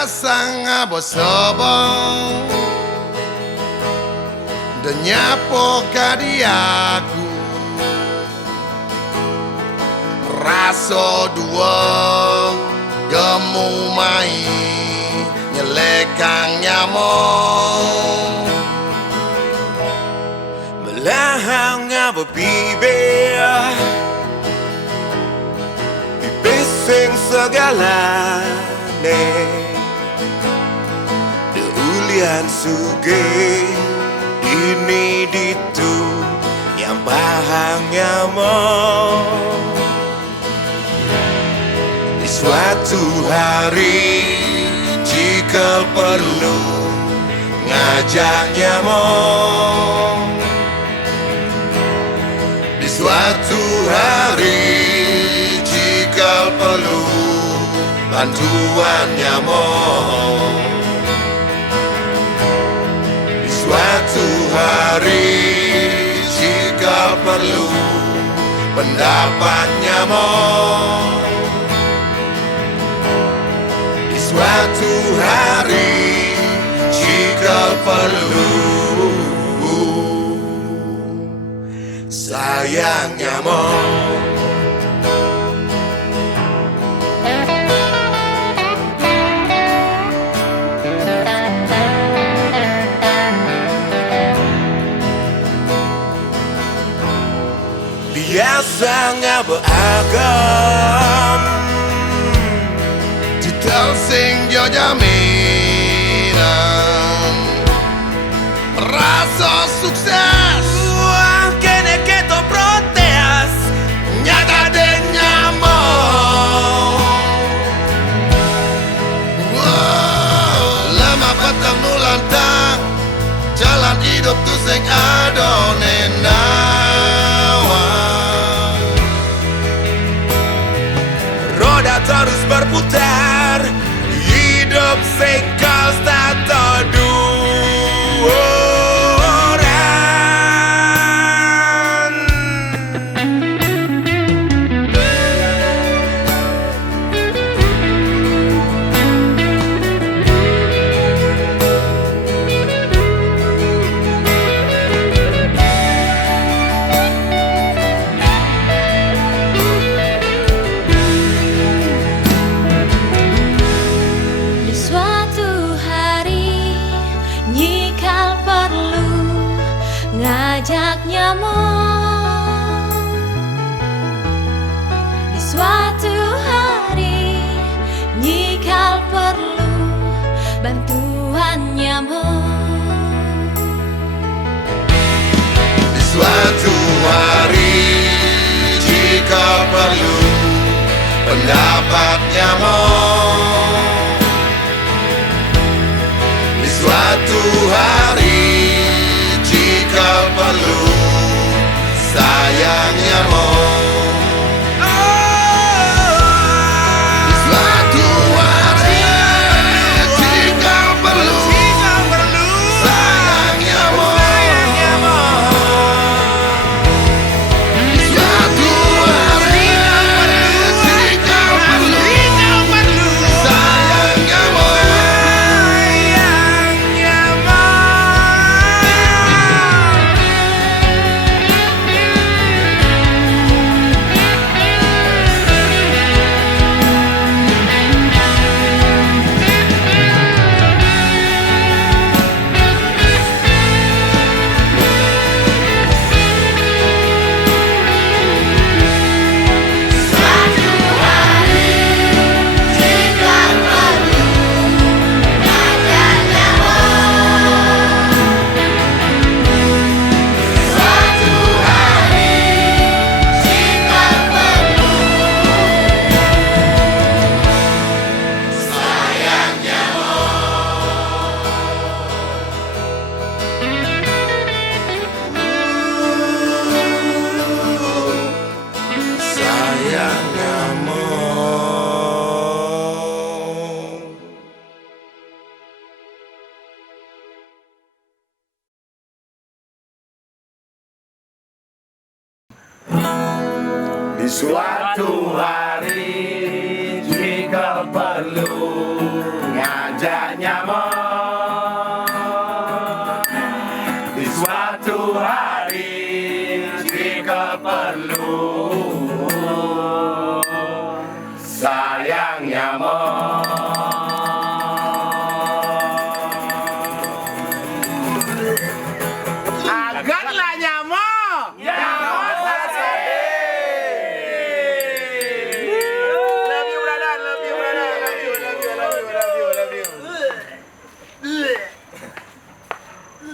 Biasa bosobong denyapo kadiaku raso dua gemu mai nyelekang nyamong belahang apa pibe sing segala deulian suge ini ditu yang bahangnya mau di suatu hari jika perlu ngajaknya mau di suatu hari jika perlu bantuannya mau di suatu hari jika perlu pendapatnya mau di suatu hari jika perlu sayangnya mau. Biasanya beragam titel sing jo jaminan rasa sukses kene keto protes nyata den nyamong lama patang nulantang jalan hidup tu sing adonena terus berputar hidup singkal tak terduran. Ngajaknya mau di suatu hari jika perlu bantuannya mau di suatu hari jika perlu pendapatnya mau di suatu hari jika perlu sayangnya mau di suatu hari jika perlu sayangnya mau di suatu hari jika perlu sayangnya mau. Di suatu hari jika perlu suatu hari jika perlu